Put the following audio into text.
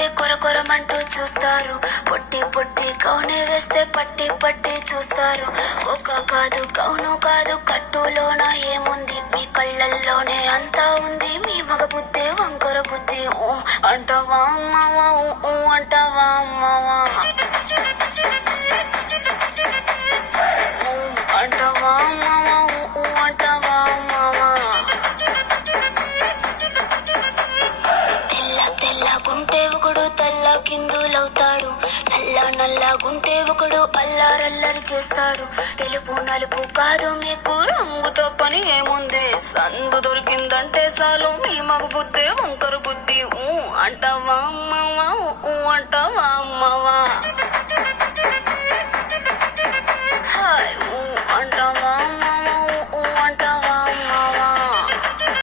చూస్తే కొరకొరమంటూ చూస్తారు. పొట్టి పొట్టి కౌనే వేస్తే పట్టి పట్టి చూస్తారు. ఒక కాదు కౌను కాదు కట్టులోన ఏముంది, మీ కళ్ళల్లోనే అంతా ఉంది. మీ మగ బుద్ధి వంకర బుద్ధి. ఊ అంటావా అమ్మావా, ఊ అంటావా అమ్మావా, అంటావా అమ్మావా, ఊ అంటావా అమ్మావా. తెల్ల తెల్లగుంటే ఒకడు తెల్ల కిందులవుతాడు, నల్ల నల్లగుంటే ఒకడు అల్లారల్లరి చేస్తాడు. తెలుపు నలుపు కాదు మీకు రంగుతో పని ఏముంది, సందు దొరికిందంటే చాలు మీ మగ బుద్ధి వంకర బుద్ధి. ఊ అంటావా అమ్మావా, ఊ అంటావా అమ్మావా.